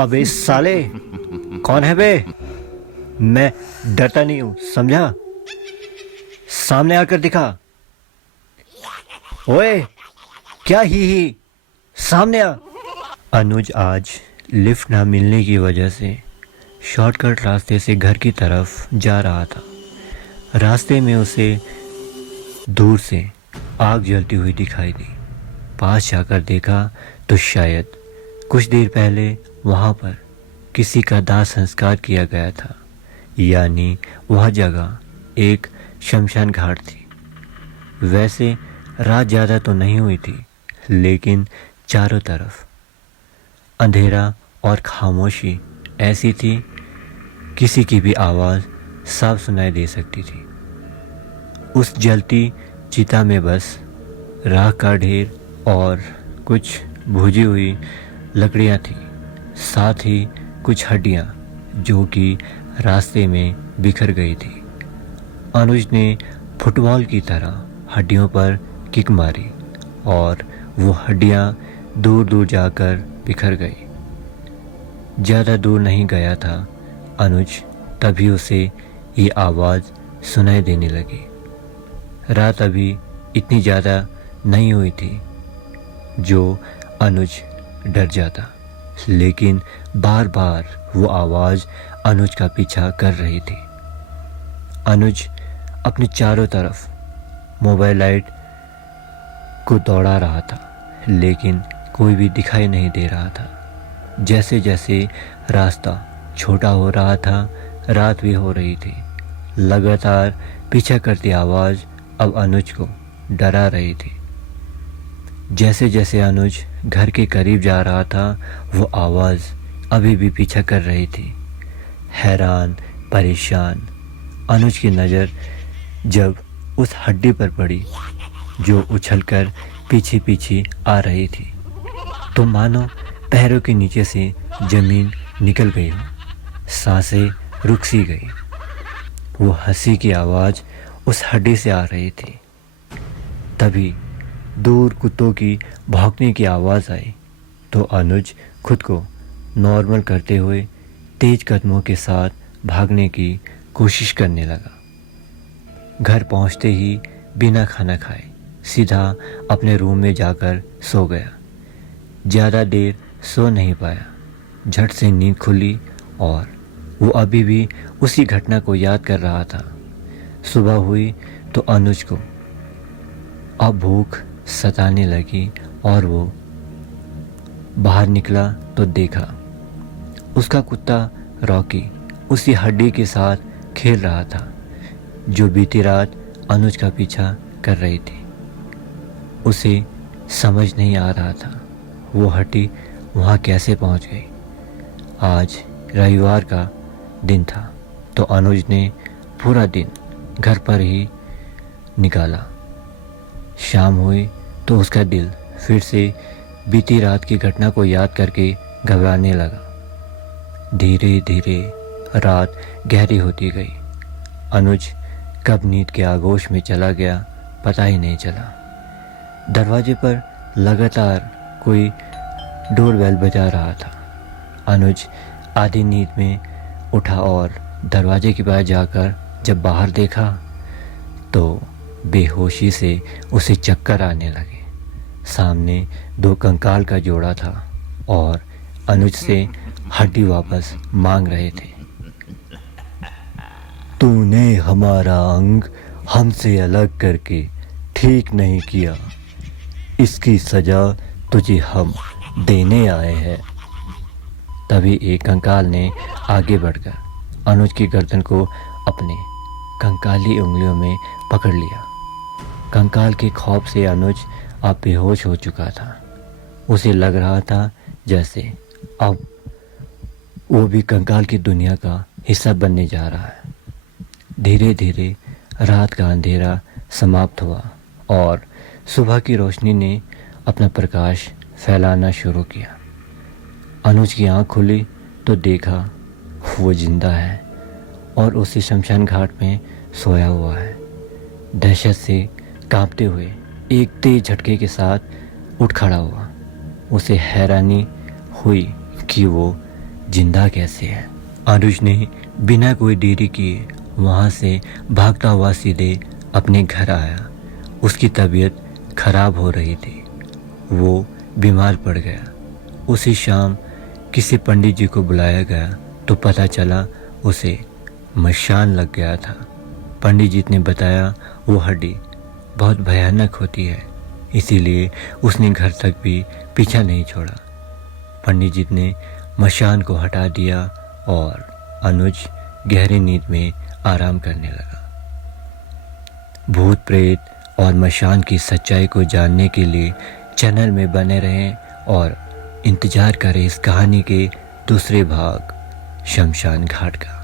अबे साले, कौन है बे? मैं डरता नहीं हूं, समझा? सामने आकर दिखा। ओए, क्या ही सामने आ। अनुज आज लिफ्ट ना मिलने की वजह से शॉर्टकट रास्ते से घर की तरफ जा रहा था। रास्ते में उसे दूर से आग जलती हुई दिखाई दी। पास जाकर देखा तो शायद कुछ देर पहले वहाँ पर किसी का दाह संस्कार किया गया था, यानी वह जगह एक शमशान घाट थी। वैसे रात ज़्यादा तो नहीं हुई थी, लेकिन चारों तरफ अंधेरा और खामोशी ऐसी थी, किसी की भी आवाज़ साफ सुनाई दे सकती थी। उस जलती चिता में बस राख का ढेर और कुछ भुजी हुई लकड़ियाँ थी, साथ ही कुछ हड्डियाँ जो कि रास्ते में बिखर गई थी। अनुज ने फुटबॉल की तरह हड्डियों पर किक मारी और वो हड्डियाँ दूर दूर जाकर बिखर गई। ज़्यादा दूर नहीं गया था अनुज, तभी उसे ये आवाज़ सुनाई देने लगी। रात अभी इतनी ज़्यादा नहीं हुई थी जो अनुज डर जाता, लेकिन बार बार वो आवाज़ अनुज का पीछा कर रही थी। अनुज अपने चारों तरफ मोबाइल लाइट को दौड़ा रहा था, लेकिन कोई भी दिखाई नहीं दे रहा था। जैसे जैसे रास्ता छोटा हो रहा था, रात भी हो रही थी। लगातार पीछा करती आवाज़ अब अनुज को डरा रही थी। जैसे जैसे अनुज घर के करीब जा रहा था, वो आवाज़ अभी भी पीछा कर रही थी। हैरान परेशान अनुज की नज़र जब उस हड्डी पर पड़ी जो उछलकर पीछे पीछे आ रही थी, तो मानो पैरों के नीचे से ज़मीन निकल गई हो, सांसें रुक सी गई। वो हंसी की आवाज़ उस हड्डी से आ रही थी। तभी दूर कुत्तों की भौंकने की आवाज़ आई तो अनुज खुद को नॉर्मल करते हुए तेज कदमों के साथ भागने की कोशिश करने लगा। घर पहुंचते ही बिना खाना खाए सीधा अपने रूम में जाकर सो गया। ज़्यादा देर सो नहीं पाया, झट से नींद खुली और वो अभी भी उसी घटना को याद कर रहा था। सुबह हुई तो अनुज को अब भूख सताने लगी और वो बाहर निकला तो देखा उसका कुत्ता रॉकी उसी हड्डी के साथ खेल रहा था जो बीती रात अनुज का पीछा कर रही थी। उसे समझ नहीं आ रहा था वो हड्डी वहाँ कैसे पहुँच गई। आज रविवार का दिन था तो अनुज ने पूरा दिन घर पर ही निकाला। शाम हुई तो उसका दिल फिर से बीती रात की घटना को याद करके घबराने लगा। धीरे धीरे रात गहरी होती गई। अनुज कब नींद के आगोश में चला गया पता ही नहीं चला। दरवाजे पर लगातार कोई डोरबेल बजा रहा था। अनुज आधी नींद में उठा और दरवाजे के पास जाकर जब बाहर देखा तो बेहोशी से उसे चक्कर आने लगे। सामने दो कंकाल का जोड़ा था और अनुज से हड्डी वापस मांग रहे थे। तूने हमारा अंग हमसे अलग करके ठीक नहीं किया, इसकी सजा तुझे हम देने आए हैं। तभी एक कंकाल ने आगे बढ़कर अनुज की गर्दन को अपने कंकाली उंगलियों में पकड़ लिया। कंकाल के खौफ से अनुज अब बेहोश हो चुका था। उसे लग रहा था जैसे अब वो भी कंकाल की दुनिया का हिस्सा बनने जा रहा है। धीरे धीरे रात का अंधेरा समाप्त हुआ और सुबह की रोशनी ने अपना प्रकाश फैलाना शुरू किया। अनुज की आंख खुली तो देखा वो जिंदा है और उसी शमशान घाट में सोया हुआ है। दहशत से कांपते हुए एक तेज झटके के साथ उठ खड़ा हुआ। उसे हैरानी हुई कि वो जिंदा कैसे है। अनुज ने बिना कोई देरी किए वहाँ से भागता हुआ सीधे अपने घर आया। उसकी तबीयत खराब हो रही थी, वो बीमार पड़ गया। उसी शाम किसी पंडित जी को बुलाया गया तो पता चला उसे मशान लग गया था। पंडित जी ने बताया वो हड्डी बहुत भयानक होती है, इसीलिए उसने घर तक भी पीछा नहीं छोड़ा। पंडित जी ने मशान को हटा दिया और अनुज गहरी नींद में आराम करने लगा। भूत प्रेत और मशान की सच्चाई को जानने के लिए चैनल में बने रहें और इंतज़ार करें इस कहानी के दूसरे भाग शमशान घाट का।